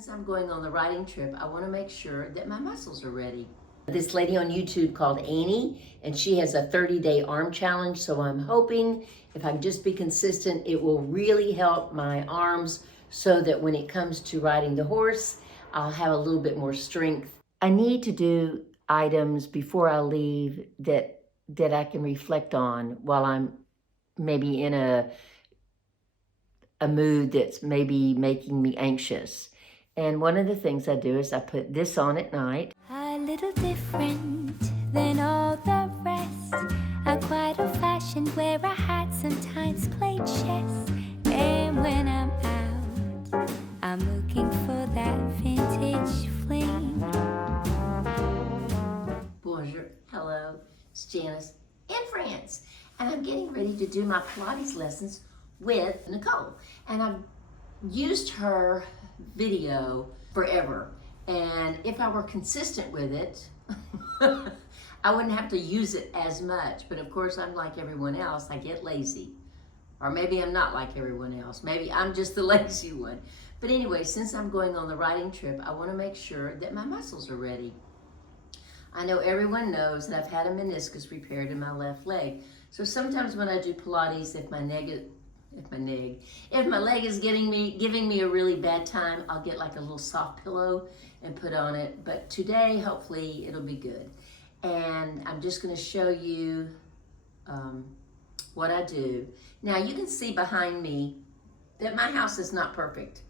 Since I'm going on the riding trip, I want to make sure that my muscles are ready. This lady on YouTube called Annie, and she has a 30-day arm challenge, so I'm hoping if I can just be consistent, it will really help my arms so that when it comes to riding the horse, I'll have a little bit more strength. I need to do items before I leave that I can reflect on while I'm maybe in a mood that's maybe making me anxious. And one of the things I do is I put this on at night. A little different than all the rest. I'm quite old-fashioned, wear a hat, sometimes play chess. And when I'm out, I'm looking for that vintage fling. Bonjour, hello, it's Janice in France. And I'm getting ready to do my Pilates lessons with Nicole. And I've used her video forever. And if I were consistent with it, I wouldn't have to use it as much. But of course, I'm like everyone else, I get lazy. Or maybe I'm not like everyone else. Maybe I'm just the lazy one. But anyway, since I'm going on the riding trip, I want to make sure that my muscles are ready. I know everyone knows that I've had a meniscus repaired in my left leg. So sometimes when I do Pilates, if my leg is giving me a really bad time, I'll get like a little soft pillow and put on it. But today, hopefully, it'll be good. And I'm just going to show you what I do. Now, you can see behind me that my house is not perfect,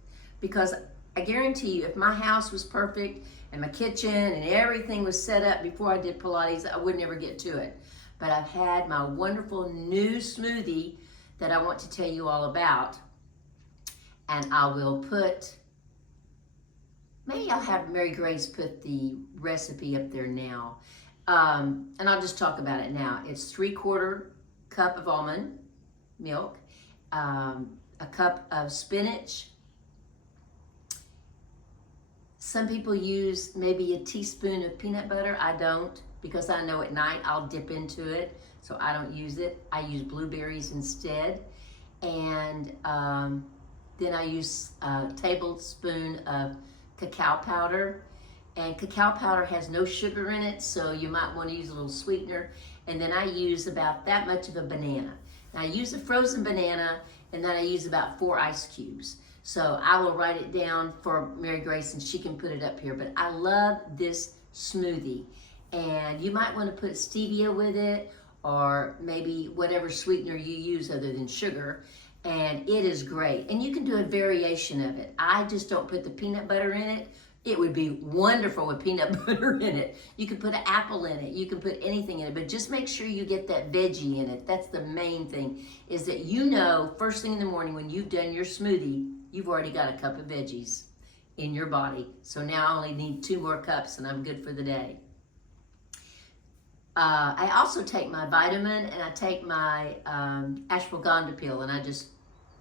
because I guarantee you, if my house was perfect and my kitchen and everything was set up before I did Pilates, I would never get to it. But I've had my wonderful new smoothie that I want to tell you all about. And I will put, maybe I'll have Mary Grace put the recipe up there now. And I'll just talk about it now. It's 3/4 cup of almond milk, a cup of spinach. Some people use maybe a teaspoon of peanut butter. I don't, because I know at night I'll dip into it, so I don't use it. I use blueberries instead. And then I use a tablespoon of cacao powder. And cacao powder has no sugar in it, so you might want to use a little sweetener. And then I use about that much of a banana. Now I use a frozen banana, and then I use about 4 ice cubes. So I will write it down for Mary Grace and she can put it up here. But I love this smoothie. And you might want to put stevia with it, or maybe whatever sweetener you use other than sugar. And it is great. And you can do a variation of it. I just don't put the peanut butter in it. It would be wonderful with peanut butter in it. You can put an apple in it. You can put anything in it, but just make sure you get that veggie in it. That's the main thing, is that you know first thing in the morning when you've done your smoothie, you've already got a cup of veggies in your body. So now I only need 2 more cups and I'm good for the day. I also take my vitamin and I take my ashwagandha pill, and I just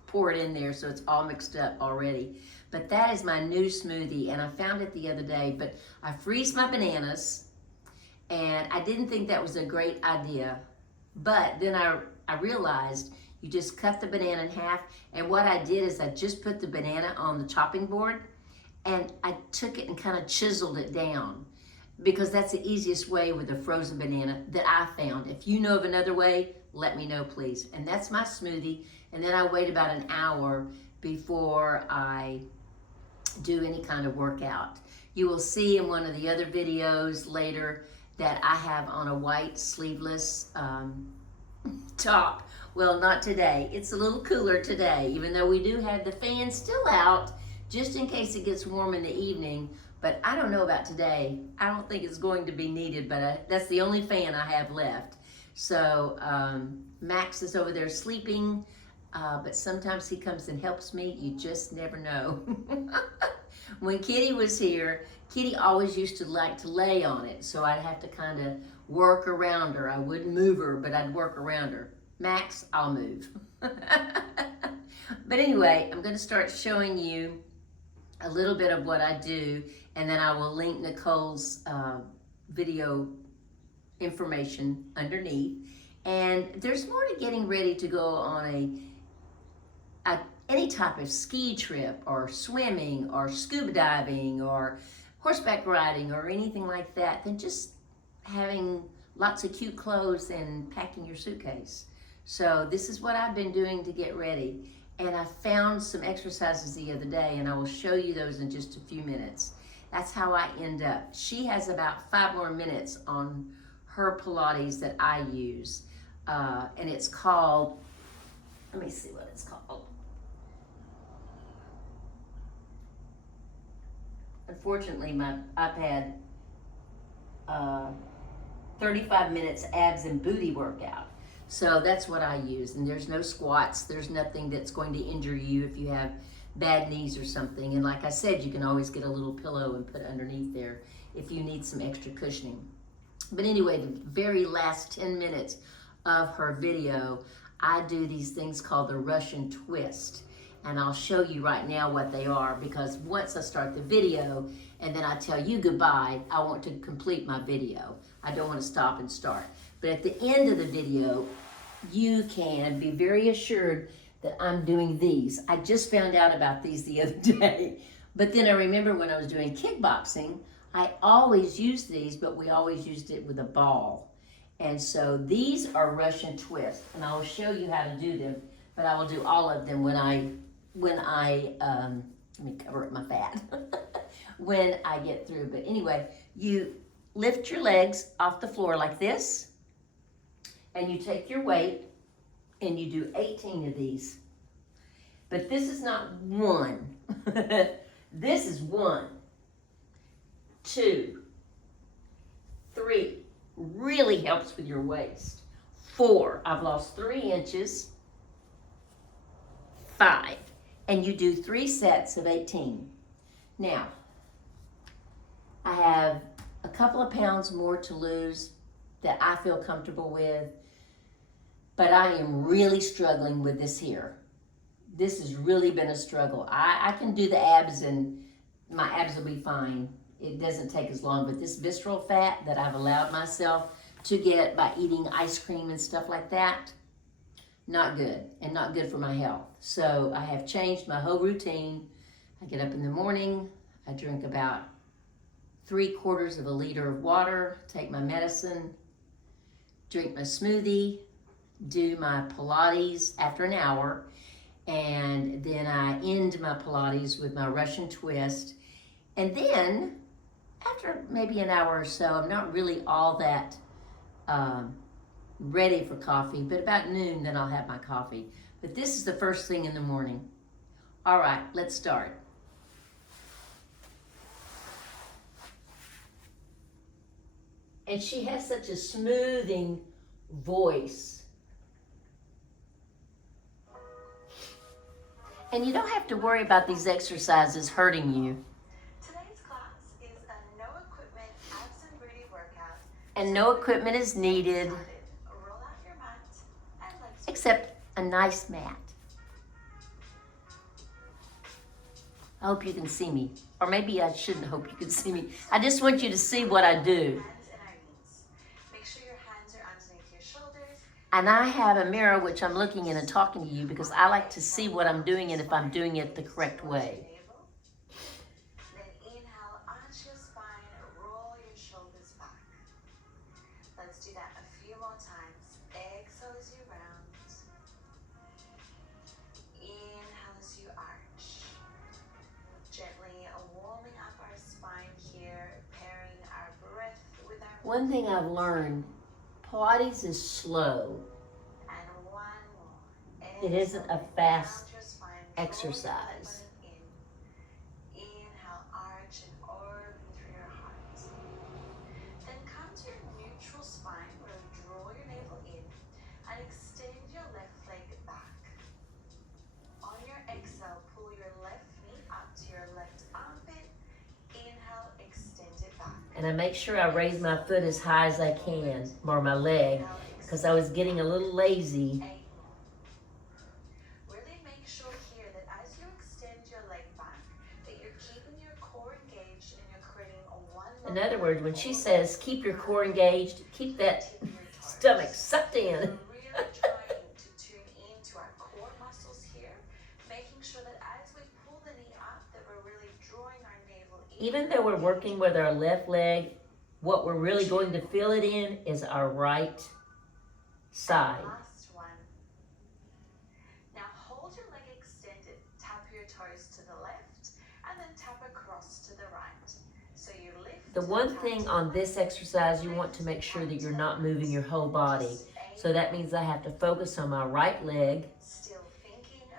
pour it in there so it's all mixed up already. But that is my new smoothie, and I found it the other day. But I freeze my bananas, and I didn't think that was a great idea. But then I realized you just cut the banana in half, and what I did is I just put the banana on the chopping board, and I took it and kind of chiseled it down, because that's the easiest way with a frozen banana that I found. If you know of another way, let me know, please. And that's my smoothie. And then I wait about an hour before I do any kind of workout. You will see in one of the other videos later that I have on a white sleeveless top. Well, not today. It's a little cooler today, even though we do have the fan still out, just in case it gets warm in the evening. But I don't know about today. I don't think it's going to be needed, but that's the only fan I have left. So Max is over there sleeping, but sometimes he comes and helps me. You just never know. When Kitty was here, Kitty always used to like to lay on it, so I'd have to kind of work around her. I wouldn't move her, but I'd work around her. Max, I'll move. But anyway, I'm going to start showing you a little bit of what I do, and then I will link Nicole's video information underneath. And there's more to getting ready to go on a any type of ski trip or swimming or scuba diving or horseback riding or anything like that than just having lots of cute clothes and packing your suitcase. So this is what I've been doing to get ready. And I found some exercises the other day, and I will show you those in just a few minutes. That's how I end up. She has about 5 more minutes on her Pilates that I use. And it's called, let me see what it's called. Unfortunately, my iPad, 35 minutes abs and booty workout. So that's what I use. And there's no squats. There's nothing that's going to injure you if you have bad knees or something. And like I said, you can always get a little pillow and put underneath there if you need some extra cushioning. But anyway, the very last 10 minutes of her video, I do these things called the Russian twist. And I'll show you right now what they are, because once I start the video and then I tell you goodbye, I want to complete my video. I don't want to stop and start. But at the end of the video, you can be very assured that I'm doing these. I just found out about these the other day. But then I remember when I was doing kickboxing, I always used these, but we always used it with a ball. And so these are Russian twists, and I will show you how to do them, but I will do all of them when I let me cover up my fat, when I get through. But anyway, you lift your legs off the floor like this, and you take your weight, and you do 18 of these. But this is not one. This is 1, 2, 3. Really helps with your waist. 4, I've lost 3 inches. 5, and you do 3 sets of 18. Now, I have a couple of pounds more to lose that I feel comfortable with, but I am really struggling with this here. This has really been a struggle. I can do the abs, and my abs will be fine. It doesn't take as long, but this visceral fat that I've allowed myself to get by eating ice cream and stuff like that, not good, and not good for my health. So I have changed my whole routine. I get up in the morning, I drink about 3/4 of a liter of water, take my medicine, drink my smoothie, do my Pilates after an hour, and then I end my Pilates with my Russian twist. And then, after maybe an hour or so, I'm not really all that ready for coffee, but about noon, then I'll have my coffee. But this is the first thing in the morning. All right, let's start. And she has such a smoothing voice. And you don't have to worry about these exercises hurting you. Today's class is a no equipment abs and booty workout. And no equipment is needed, Roll out your mat and legs. except a nice mat. I hope you can see me. Or maybe I shouldn't hope you can see me. I just want you to see what I do. Hands and our knees. Make sure your hands are underneath your shoulders. And I have a mirror which I'm looking in and talking to you because I like to see what I'm doing and if I'm doing it the correct way. Then inhale, arch your spine, roll your shoulders back. Let's do that a few more times. Exhale as you round. Inhale as you arch. Gently warming up our spine here, pairing our breath with our One thing I've learned, Pilates is slow. and one more. It isn't a Exhale, fast round your spine, exercise. draw your belly button in. Inhale, arch and orbit through your heart. Then come to your neutral spine where you draw your navel in and extend your left leg back. On your exhale, pull your left knee up to your left armpit. Inhale, extend it back. And I make sure I raise my foot as high as I can, or my leg, because I was getting a little lazy. 8 more. Really make sure here that as you extend your leg back, that you're keeping your core engaged and you're creating a one. In other words, when she says keep your core engaged, keep that stomach sucked in. We're really trying to tune into our core muscles here, making Even though we're working with our left leg, what we're really going to feel it in is our right side. Last one. Now hold your leg extended. Tap your toes to the left and then tap across to the right. So you lift. The one thing on this exercise, you want to make sure that you're not moving your whole body. So that means I have to focus on my right leg,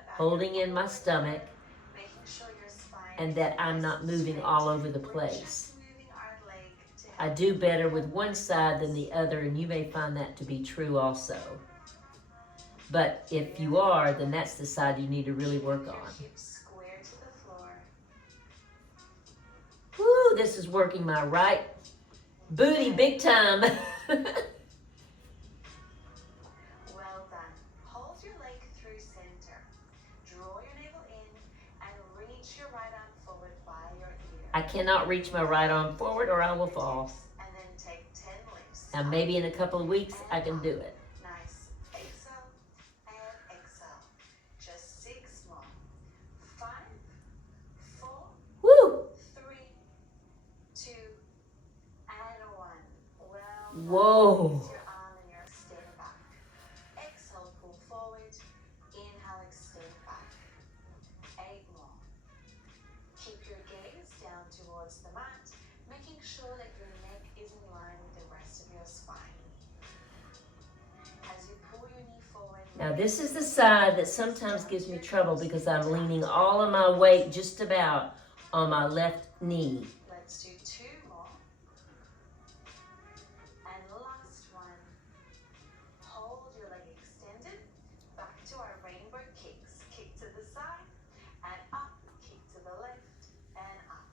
holding in my stomach, and that I'm not moving all over the place. I do better with one side than the other, and you may find that to be true also. But if you are, then that's the side you need to really work on. Woo, this is working my right booty big time. Well done. Hold your leg through center. Draw your navel in and reach your right arm forward by your ear. I cannot reach my right arm forward or I will fall. And then take 10 lifts. Now maybe in a couple of weeks I can do it. Nice. Exhale and exhale. Just 6 more. 5, 4, Woo! 3, 2, and 1. Well, Whoa. raise your arm and your extend back. Exhale, pull forward. Inhale, extend back. 8 more. Keep your gaze down towards the mat, making sure that your neck is in line with the rest of your spine. As you pull your knee forward. Now this is the side that sometimes gives me trouble because I'm leaning all of my weight just about on my left knee. Let's do 2 more. And last one. Hold your leg extended. Back to our rainbow kicks. Kick to the side and up. Kick to the left and up.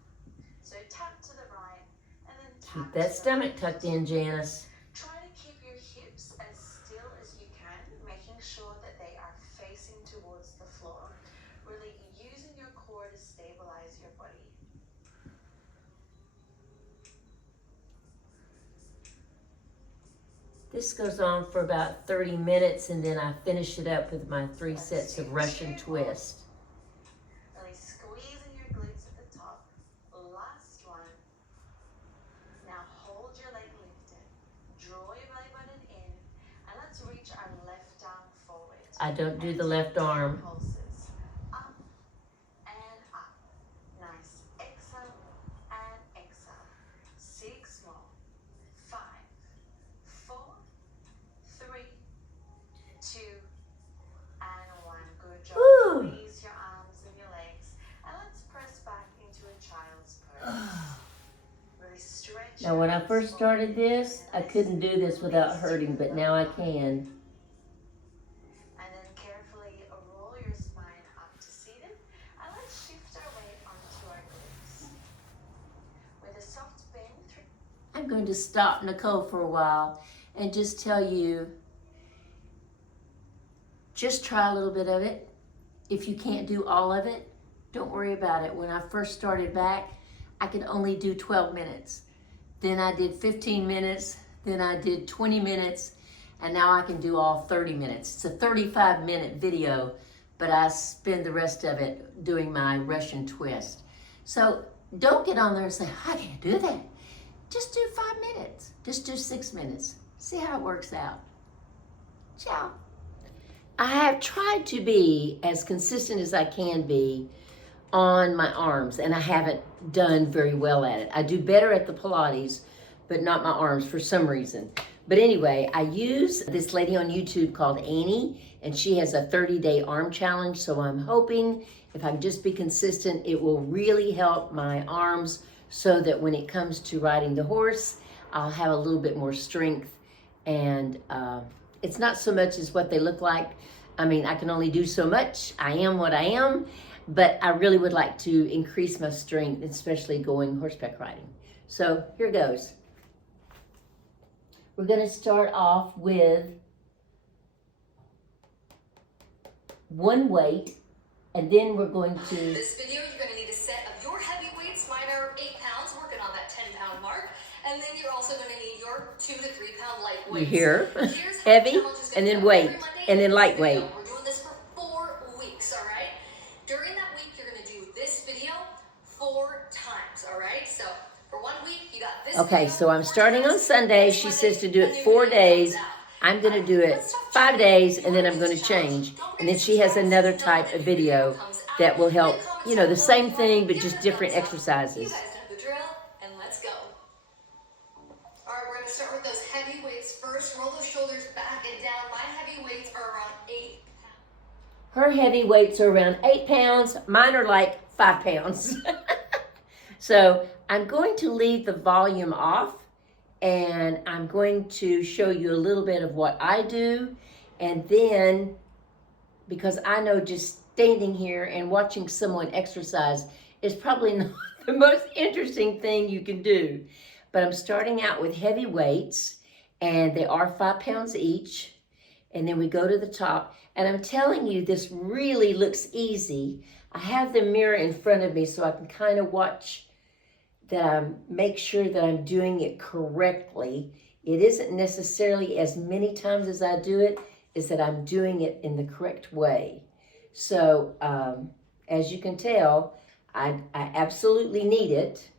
So tap to the right and then tap Keep that to the stomach left. tucked in, Janice. Try to keep your hips as still as you can, making sure that they are facing towards the floor. Really using your core to stabilize your body. This goes on for about 30 minutes and then I finish it up with my 3 sets of Russian twist. Really squeezing your glutes at the top. Last one. Now hold your leg lifted. Draw your belly button in. And let's reach our left arm forward. I don't do And the left take 10 arm. pulses. Up and up. Nice. Exhale and exhale. 6 more. 5, 4, 3, 2, and 1. Good job. Woo. Release your arms and your legs. And let's press back into a child's pose. Really stretch. Now when I first started this, I couldn't do this without hurting, but now I can. And then carefully roll your spine up to seated. And let's shift our weight onto our glutes. With a soft bend through. I'm going to stop Nicole for a while and just tell you, just try a little bit of it. If you can't do all of it, don't worry about it. When I first started back, I could only do 12 minutes. Then I did 15 minutes, then I did 20 minutes, and now I can do all 30 minutes. It's a 35-minute video, but I spend the rest of it doing my Russian twist. So don't get on there and say, I can't do that. Just do 5 minutes. Just do 6 minutes. See how it works out. Ciao. I have tried to be as consistent as I can be on my arms, and I haven't done very well at it. I do better at the Pilates, but not my arms for some reason. But anyway, I use this lady on YouTube called Annie, and she has a 30-day arm challenge, so I'm hoping if I can just be consistent, it will really help my arms so that when it comes to riding the horse, I'll have a little bit more strength. And it's not so much as what they look like. I mean, I can only do so much. I am what I am, but I really would like to increase my strength, especially going horseback riding. So here goes. We're gonna start off with one weight, and then we're going to... This video, you're gonna need a set of your heavy weights. Mine are 8 pounds, working on that 10-pound mark. And then you're also gonna need your 2 to 3 pound light You weights. hear? Here's how Heavy, the challenge is gonna and then go. weight, Every Monday and then every lightweight. video. We're doing this for 4 weeks, all right? During that week, you're gonna do this video 4 times, all right? week, you got this Okay, video, so I'm 4 starting on times, Sunday. next She Monday, says to do a it new 4 video days. comes out. I'm going to do it Let's talk 5 challenge. days, You and wanna then I'm do going this to challenge? change. Don't And forget then to she has subscribe so another you know type when a of new video video comes out. that will Leave a help, comment you know, down the below if same you want it. thing, but Give just it a different thumbs up. You exercises. guys know the drill, and let's go. All right, we're gonna start with those heavy weights first. Roll those shoulders back and down. My heavy weights are around 8 pounds. Her heavy weights are around 8 pounds. Mine are like 5 pounds. So I'm going to leave the volume off, and I'm going to show you a little bit of what I do. And then, because I know just standing here and watching someone exercise is probably not the most interesting thing you can do. But I'm starting out with heavy weights, and they are 5 pounds each. And then we go to the top. And I'm telling you, this really looks easy. I have the mirror in front of me so I can kind of watch that I make sure that I'm doing it correctly. It isn't necessarily as many times as I do it, is that I'm doing it in the correct way. So as you can tell, I absolutely need it.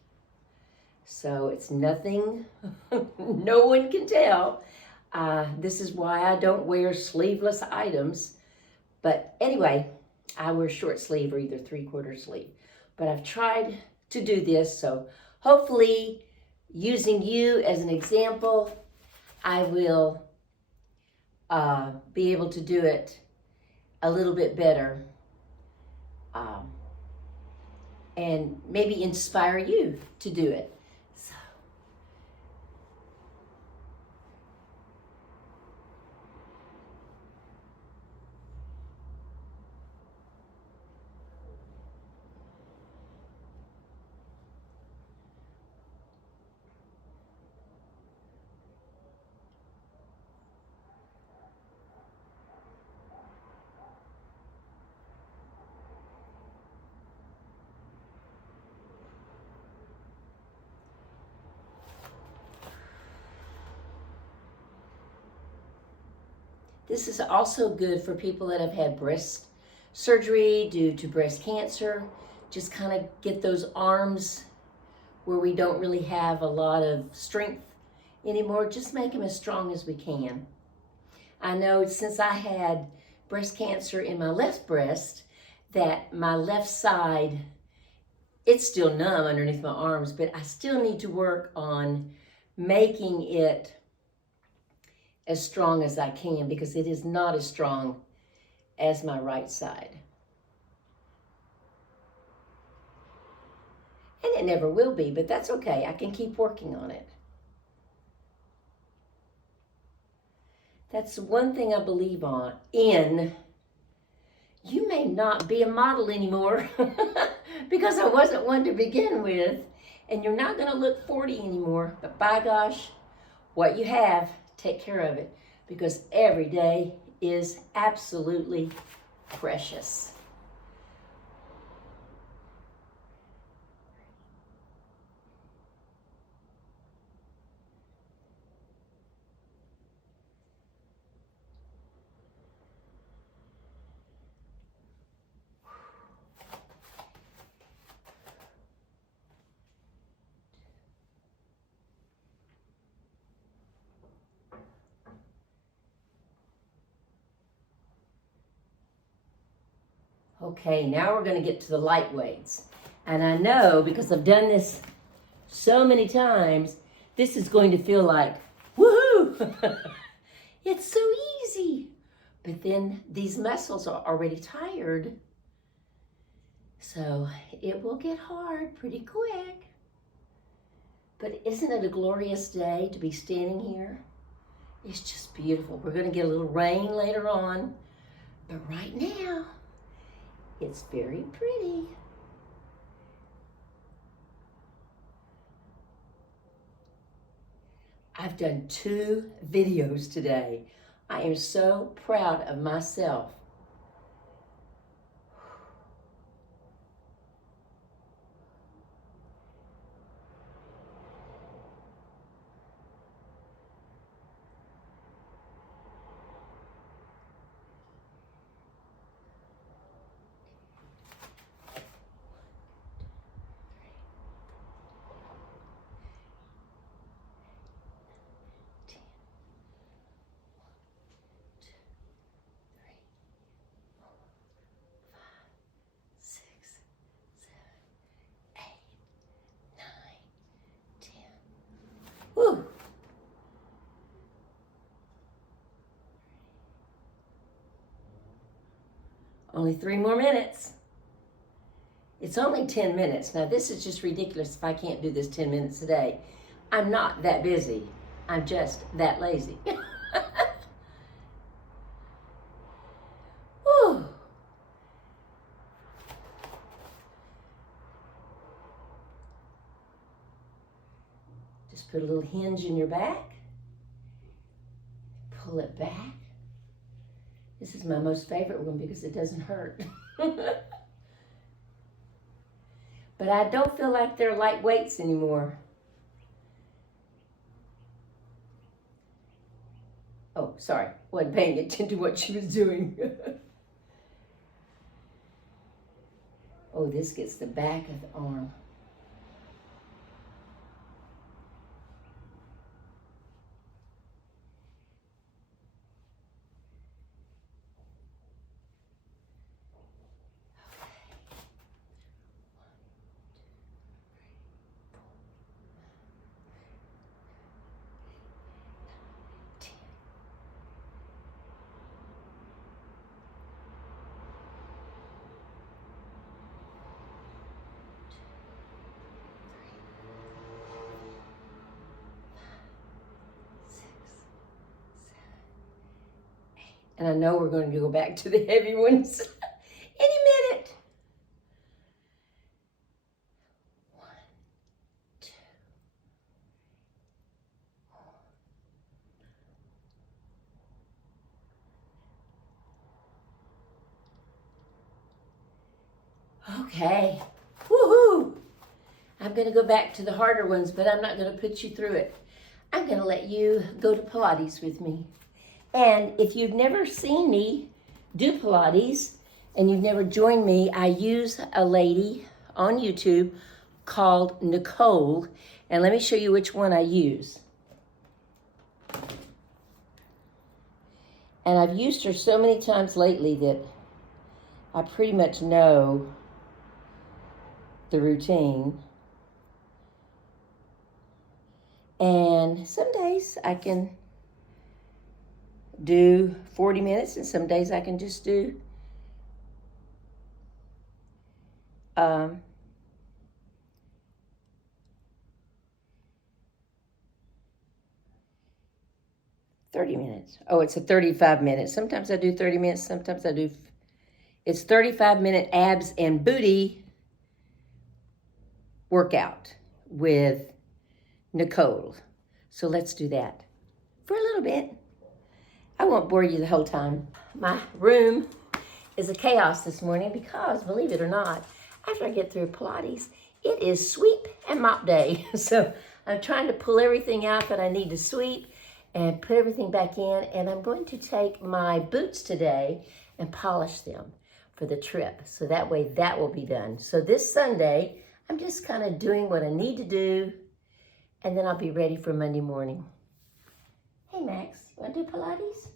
So it's nothing, no one can tell. This is why I don't wear sleeveless items. But anyway, I wear short sleeve or either 3/4 sleeve. But I've tried to do this, so hopefully using you as an example, I will be able to do it a little bit better and maybe inspire you to do it. So. This is also good for people that have had breast surgery due to breast cancer. Just kind of get those arms where we don't really have a lot of strength anymore. Just make them as strong as we can. I know since I had breast cancer in my left breast, that my left side, it's still numb underneath my arms, but I still need to work on making it as strong as I can, because it is not as strong as my right side. And it never will be, but that's okay. I can keep working on it. That's one thing I believe in. You may not be a model anymore because I wasn't one to begin with, and you're not going to look 40 anymore, but by gosh, what you have, take care of it, because every day is absolutely precious. Okay, now we're going to get to the light weights. And I know, because I've done this so many times, this is going to feel like, woohoo! It's so easy. But then these muscles are already tired. So it will get hard pretty quick. But isn't it a glorious day to be standing here? It's just beautiful. We're going to get a little rain later on. But right now, it's very pretty. I've done 2 videos today. I am so proud of myself. Only 3 more minutes. It's only 10 minutes. Now, this is just ridiculous if I can't do this 10 minutes a day. I'm not that busy. I'm just that lazy. Whew. Just put a little hinge in your back. Pull it back. This is my most favorite one because it doesn't hurt. But I don't feel like they're light weights anymore. Oh, sorry. Wasn't paying attention to what she was doing. Oh, this gets the back of the arm. And I know we're going to go back to the heavy ones any minute. 1, 2, 4. Okay. Woohoo! I'm going to go back to the harder ones, but I'm not going to put you through it. I'm going to let you go to Pilates with me. And if you've never seen me do Pilates and you've never joined me, I use a lady on YouTube called Nicole. And let me show you which one I use. And I've used her so many times lately that I pretty much know the routine. And some days I can do 40 minutes, and some days I can just do 30 minutes. Oh, it's a 35 minutes. Sometimes I do 30 minutes, sometimes I do, it's 35-minute abs and booty workout with Nicole. So let's do that for a little bit. I won't bore you the whole time. My room is a chaos this morning because, believe it or not, after I get through Pilates, it is sweep and mop day. So I'm trying to pull everything out that I need to sweep and put everything back in. And I'm going to take my boots today and polish them for the trip. So that way that will be done. So this Sunday, I'm just kind of doing what I need to do, and then I'll be ready for Monday morning. Hey, Max, you want to do Pilates?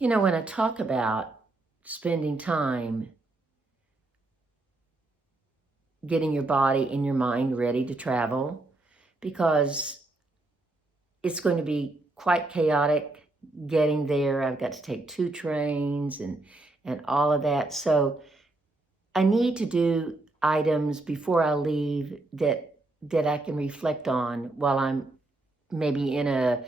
You know, when I talk about spending time getting your body and your mind ready to travel, because it's going to be quite chaotic getting there. I've got to take 2 trains and all of that. So I need to do items before I leave that I can reflect on while I'm maybe in a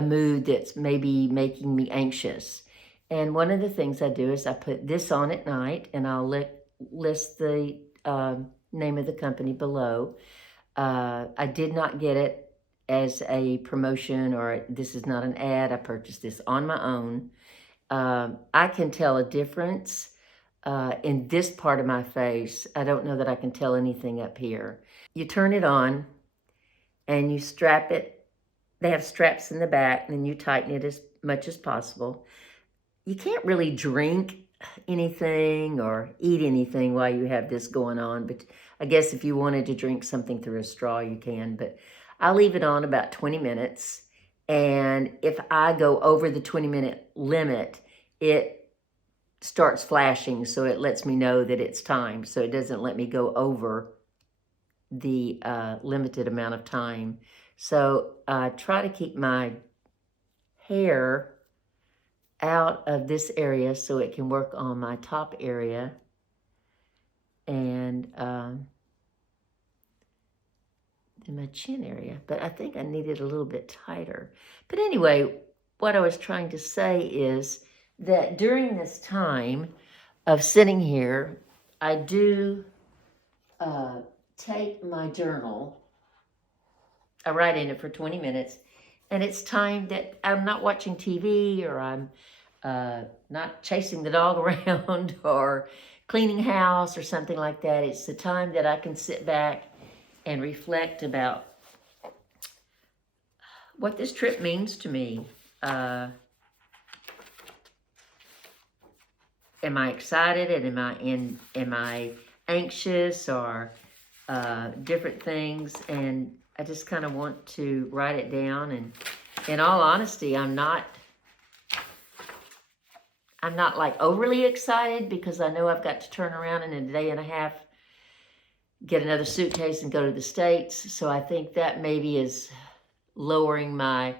mood that's maybe making me anxious. And one of the things I do is I put this on at night, and I'll list the name of the company below. I did not get it as a promotion, or this is not an ad. I purchased this on my own. I can tell a difference in this part of my face. I don't know that I can tell anything up here. You turn it on and you strap it. They have straps in the back, and then you tighten it as much as possible. You can't really drink anything or eat anything while you have this going on, but I guess if you wanted to drink something through a straw, you can. But I leave it on about 20 minutes, and if I go over the 20-minute limit, it starts flashing, so it lets me know that it's time, so it doesn't let me go over the limited amount of time. So I try to keep my hair out of this area so it can work on my top area, and in my chin area, but I think I need it a little bit tighter. But anyway, what I was trying to say is that during this time of sitting here, I do take my journal. I write in it for 20 minutes, and it's time that I'm not watching TV, or I'm not chasing the dog around or cleaning house or something like that. It's the time that I can sit back and reflect about what this trip means to me. Am I excited, and am I anxious, or different things? And I just kind of want to write it down. And in all honesty, I'm not like overly excited, because I know I've got to turn around in a day and a half, get another suitcase and go to the States. So I think that maybe is lowering my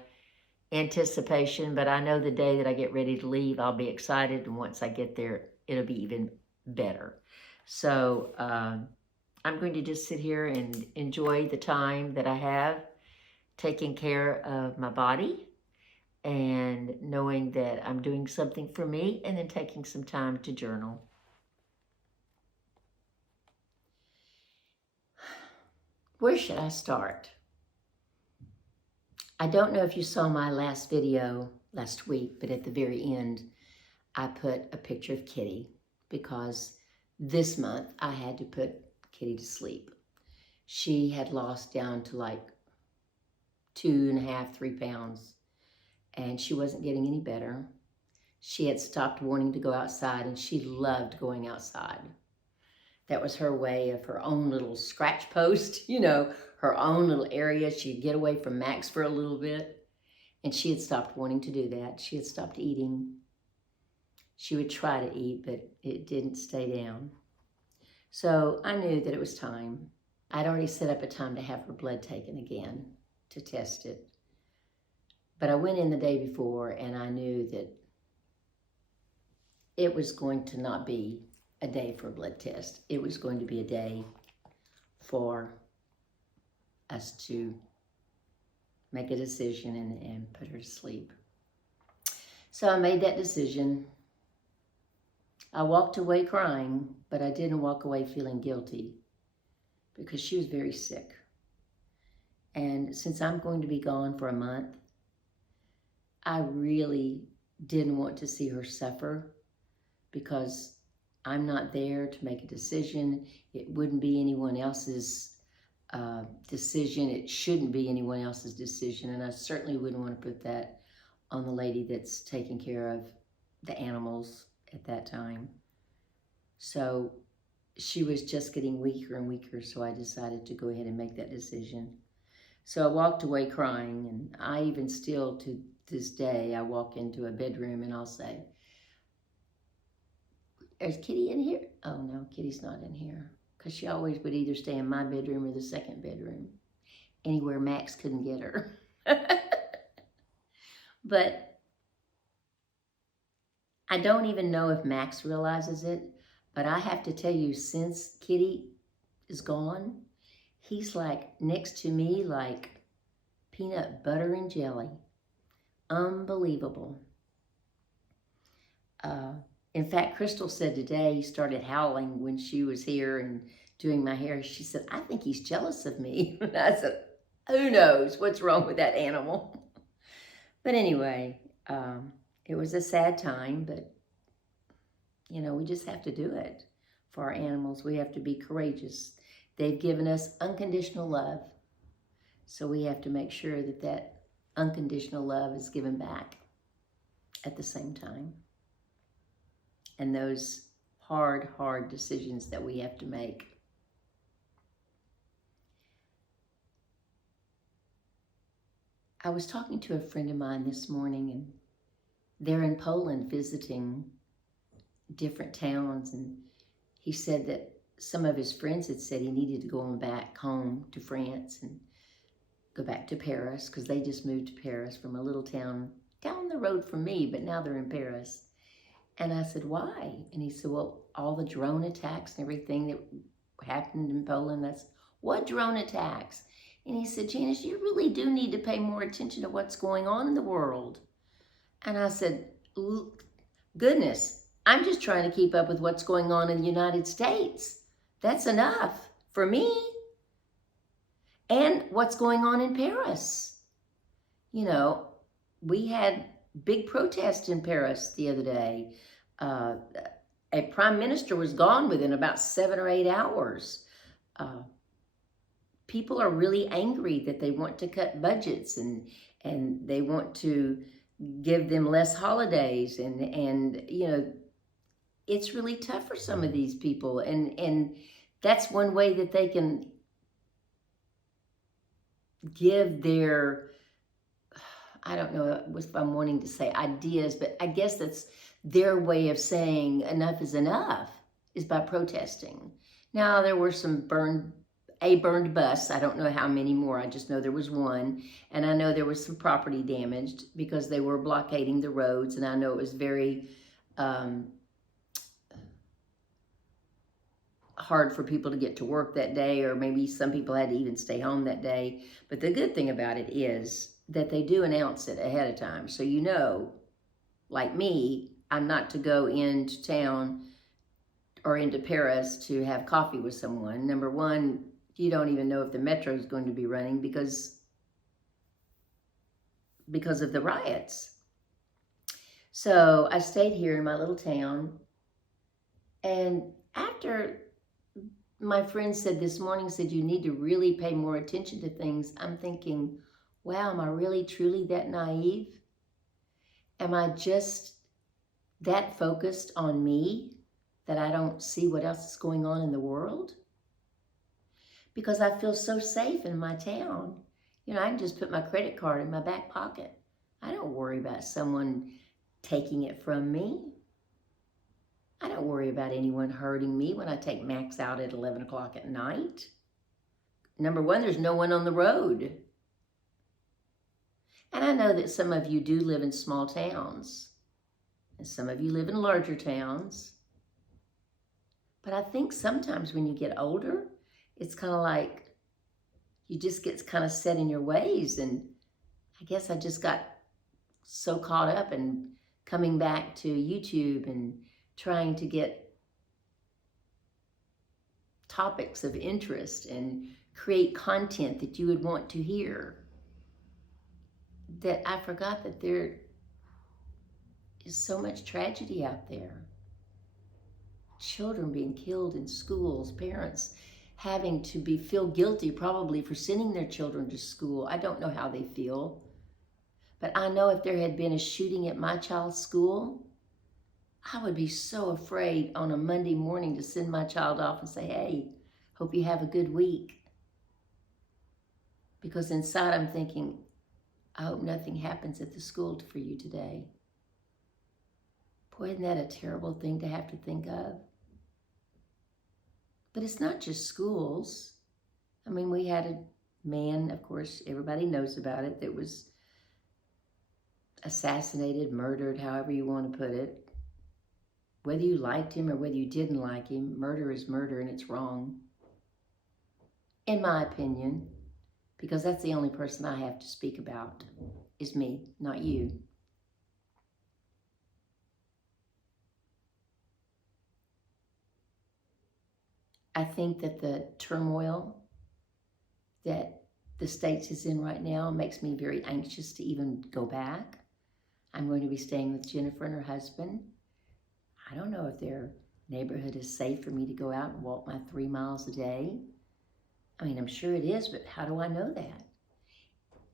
anticipation, but I know the day that I get ready to leave, I'll be excited. And once I get there, it'll be even better. So I'm going to just sit here and enjoy the time that I have, taking care of my body, and knowing that I'm doing something for me, and then taking some time to journal. Where should I start? I don't know if you saw my last video last week, but at the very end, I put a picture of Kitty, because this month I had to put Kitty to sleep. She had lost down to like 2.5, 3 pounds, and she wasn't getting any better. She had stopped wanting to go outside, and she loved going outside. That was her way of her own little scratch post, you know, her own little area. She'd get away from Max for a little bit, and she had stopped wanting to do that. She had stopped eating. She would try to eat, but it didn't stay down. So I knew that it was time. I'd already set up a time to have her blood taken again to test it. But I went in the day before, and I knew that it was going to not be a day for a blood test. It was going to be a day for us to make a decision and put her to sleep. So I made that decision. I walked away crying, but I didn't walk away feeling guilty, because she was very sick. And since I'm going to be gone for a month, I really didn't want to see her suffer, because I'm not there to make a decision. It wouldn't be anyone else's decision. It shouldn't be anyone else's decision. And I certainly wouldn't want to put that on the lady that's taking care of the animals at that time. So she was just getting weaker and weaker, so I decided to go ahead and make that decision. So I walked away crying, and I even still, to this day, I walk into a bedroom and I'll say, "Is Kitty in here?" Oh no, Kitty's not in here. Because she always would either stay in my bedroom or the second bedroom, anywhere Max couldn't get her. But I don't even know if Max realizes it, but I have to tell you, since Kitty is gone, he's like next to me like peanut butter and jelly. Unbelievable. In fact, Crystal said today he started howling when she was here and doing my hair. She said, "I think he's jealous of me." And I said, Who knows what's wrong with that animal? But anyway, it was a sad time, but you know, we just have to do it for our animals. We have to be courageous. They've given us unconditional love, so we have to make sure that that unconditional love is given back at the same time. And those hard, hard decisions that we have to make. I was talking to a friend of mine this morning, and they're in Poland visiting different towns, and he said that some of his friends had said he needed to go on back home to France and go back to Paris, because they just moved to Paris from a little town down the road from me, but now they're in Paris. And I said, why? And he said, well, all the drone attacks and everything that happened in Poland. That's what drone attacks? And he said, Janice, you really do need to pay more attention to what's going on in the world. And I said, goodness, I'm just trying to keep up with what's going on in the United States. That's enough for me. And what's going on in Paris. You know, we had big protest in Paris the other day. A prime minister was gone within about 7 or 8 hours. People are really angry that they want to cut budgets, and they want to give them less holidays, and you know, it's really tough for some of these people, and that's one way that they can give their, I don't know if I'm wanting to say ideas, but I guess that's their way of saying enough is enough, is by protesting. Now, there were some burned bus. I don't know how many more. I just know there was one. And I know there was some property damaged because they were blockading the roads. And I know it was very hard for people to get to work that day, or maybe some people had to even stay home that day. But the good thing about it is that they do announce it ahead of time. So you know, like me, I'm not to go into town or into Paris to have coffee with someone. Number one, you don't even know if the metro is going to be running because of the riots. So I stayed here in my little town. And after my friend said this morning, said you need to really pay more attention to things, I'm thinking, wow, am I really truly that naive? Am I just that focused on me that I don't see what else is going on in the world? Because I feel so safe in my town. You know, I can just put my credit card in my back pocket. I don't worry about someone taking it from me. I don't worry about anyone hurting me when I take Max out at 11 o'clock at night. Number one, there's no one on the road. And I know that some of you do live in small towns, and some of you live in larger towns. But I think sometimes when you get older, it's kind of like you just get kind of set in your ways. And I guess I just got so caught up in coming back to YouTube and trying to get topics of interest and create content that you would want to hear, that I forgot that there is so much tragedy out there. Children being killed in schools, parents having to feel guilty probably for sending their children to school. I don't know how they feel, but I know if there had been a shooting at my child's school, I would be so afraid on a Monday morning to send my child off and say, hey, hope you have a good week. Because inside I'm thinking, I hope nothing happens at the school for you today. Boy, isn't that a terrible thing to have to think of? But it's not just schools. I mean, we had a man, of course, everybody knows about it, that was assassinated, murdered, however you want to put it. Whether you liked him or whether you didn't like him, murder is murder and it's wrong. In my opinion, because that's the only person I have to speak about, is me, not you. I think that the turmoil that the States is in right now makes me very anxious to even go back. I'm going to be staying with Jennifer and her husband. I don't know if their neighborhood is safe for me to go out and walk my 3 miles a day. I mean, I'm sure it is, but how do I know that?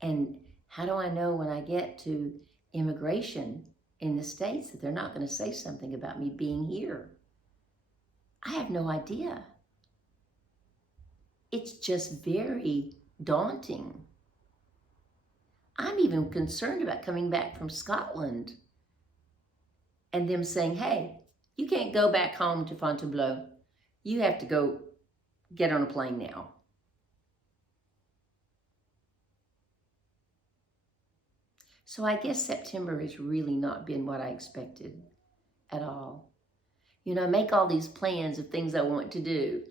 And how do I know when I get to immigration in the States that they're not going to say something about me being here? I have no idea. It's just very daunting. I'm even concerned about coming back from Scotland and them saying, hey, you can't go back home to Fontainebleau. You have to go get on a plane now. So I guess September has really not been what I expected at all. You know, I make all these plans of things I want to do.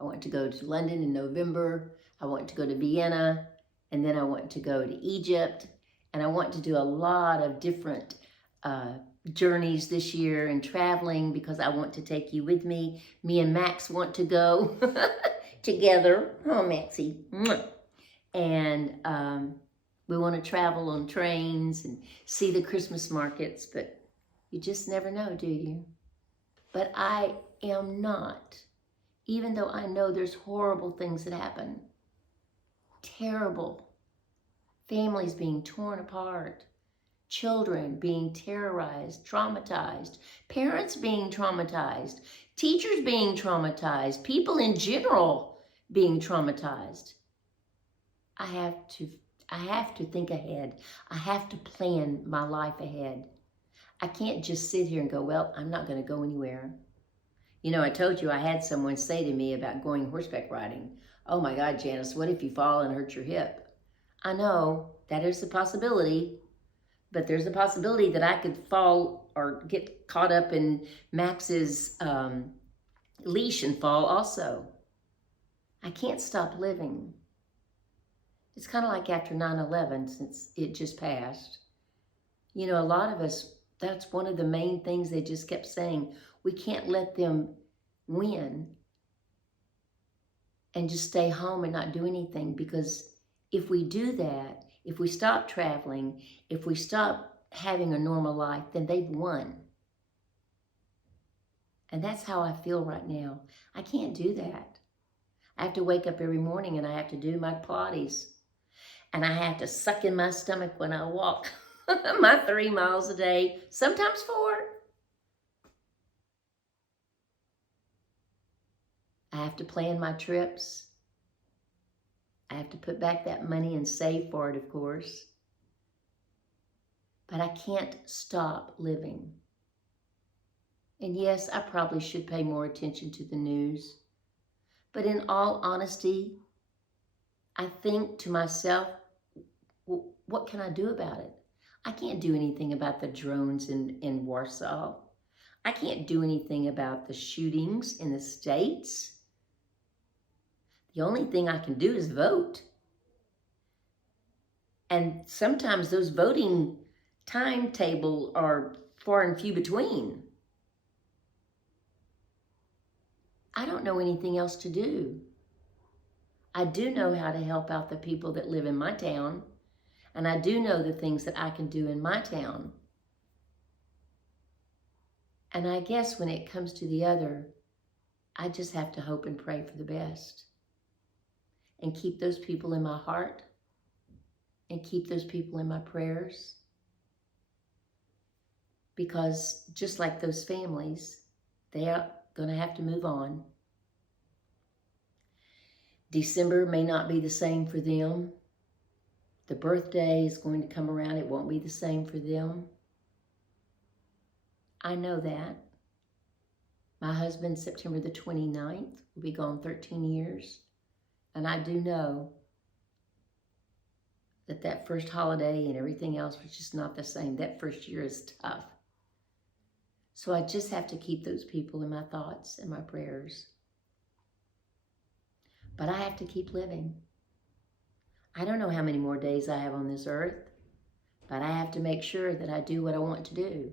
I want to go to London in November. I want to go to Vienna. And then I want to go to Egypt. And I want to do a lot of different journeys this year and traveling because I want to take you with me. Me and Max want to go together. Oh, Maxie. And we want to travel on trains and see the Christmas markets, but you just never know, do you? But I am not, even though I know there's horrible things that happen, terrible, families being torn apart, children being terrorized, traumatized, parents being traumatized, teachers being traumatized, people in general being traumatized. I have to think ahead. I have to plan my life ahead. I can't just sit here and go, well, I'm not going to go anywhere. You know, I told you I had someone say to me about going horseback riding. Oh my God, Janice, what if you fall and hurt your hip? I know that is a possibility, but there's a possibility that I could fall or get caught up in Max's leash and fall also. I can't stop living. It's kind of like after 9/11, since it just passed. You know, a lot of us, that's one of the main things they just kept saying. We can't let them win and just stay home and not do anything, because if we do that, if we stop traveling, if we stop having a normal life, then they've won. And that's how I feel right now. I can't do that. I have to wake up every morning and I have to do my Pilates. And I have to suck in my stomach when I walk my 3 miles a day, sometimes 4. I have to plan my trips. I have to put back that money and save for it, of course. But I can't stop living. And yes, I probably should pay more attention to the news. But in all honesty, I think to myself, well, what can I do about it? I can't do anything about the drones in Warsaw. I can't do anything about the shootings in the States. The only thing I can do is vote. And sometimes those voting timetables are far and few between. I don't know anything else to do. I do know how to help out the people that live in my town, and I do know the things that I can do in my town. And I guess when it comes to the other, I just have to hope and pray for the best. And keep those people in my heart. And keep those people in my prayers. Because just like those families, they are going to have to move on. December may not be the same for them. The birthday is going to come around. It won't be the same for them. I know that. My husband, September the 29th, will be gone 13 years. And I do know that that first holiday and everything else was just not the same. That first year is tough. So I just have to keep those people in my thoughts and my prayers. But I have to keep living. I don't know how many more days I have on this earth, but I have to make sure that I do what I want to do,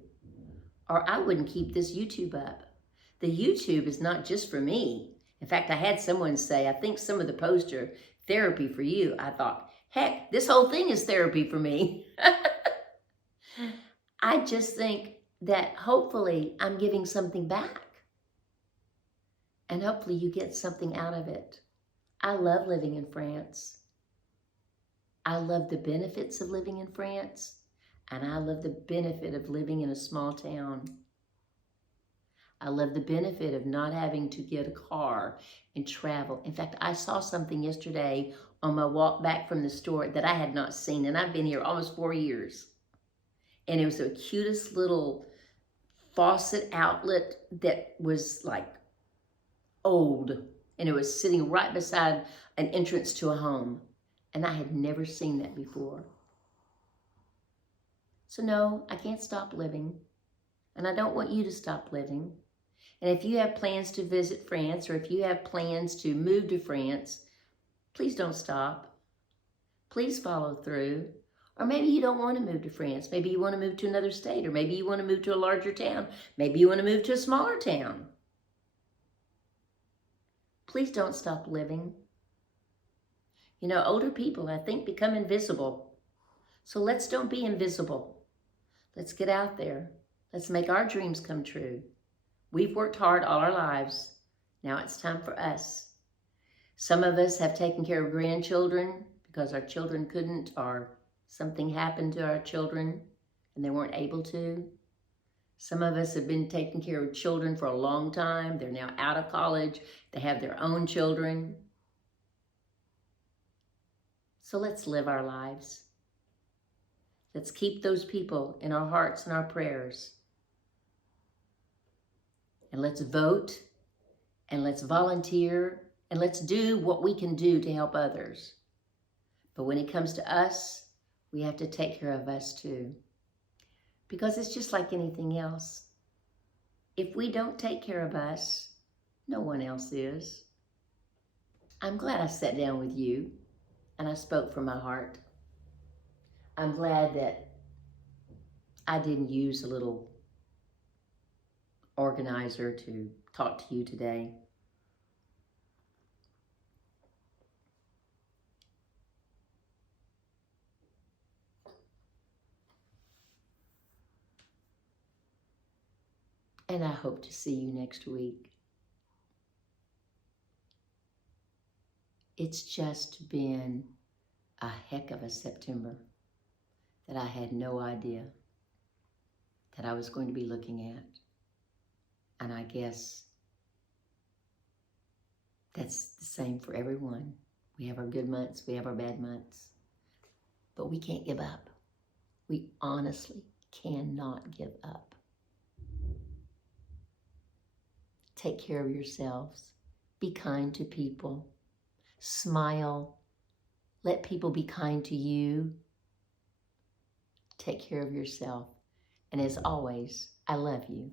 or I wouldn't keep this YouTube up. The YouTube is not just for me. In fact, I had someone say, I think some of the posts are therapy for you. I thought, heck, this whole thing is therapy for me. I just think that hopefully I'm giving something back. And hopefully you get something out of it. I love living in France. I love the benefits of living in France. And I love the benefit of living in a small town. I love the benefit of not having to get a car and travel. In fact, I saw something yesterday on my walk back from the store that I had not seen. And I've been here almost 4 years. And it was the cutest little faucet outlet that was like old. And it was sitting right beside an entrance to a home. And I had never seen that before. So no, I can't stop living. And I don't want you to stop living. And if you have plans to visit France, or if you have plans to move to France, please don't stop. Please follow through. Or maybe you don't want to move to France. Maybe you want to move to another state, or maybe you want to move to a larger town. Maybe you want to move to a smaller town. Please don't stop living. You know, older people, I think, become invisible. So let's don't be invisible. Let's get out there. Let's make our dreams come true. We've worked hard all our lives. Now it's time for us. Some of us have taken care of grandchildren because our children couldn't, or something happened to our children and they weren't able to. Some of us have been taking care of children for a long time. They're now out of college. They have their own children. So let's live our lives. Let's keep those people in our hearts and our prayers. And let's vote, and let's volunteer, and let's do what we can do to help others. But when it comes to us, we have to take care of us too. Because it's just like anything else. If we don't take care of us, no one else is. I'm glad I sat down with you and I spoke from my heart. I'm glad that I didn't use a little organizer to talk to you today. And I hope to see you next week. It's just been a heck of a September that I had no idea that I was going to be looking at. And I guess that's the same for everyone. We have our good months, we have our bad months, but we can't give up. We honestly cannot give up. Take care of yourselves. Be kind to people. Smile. Let people be kind to you. Take care of yourself. And as always, I love you.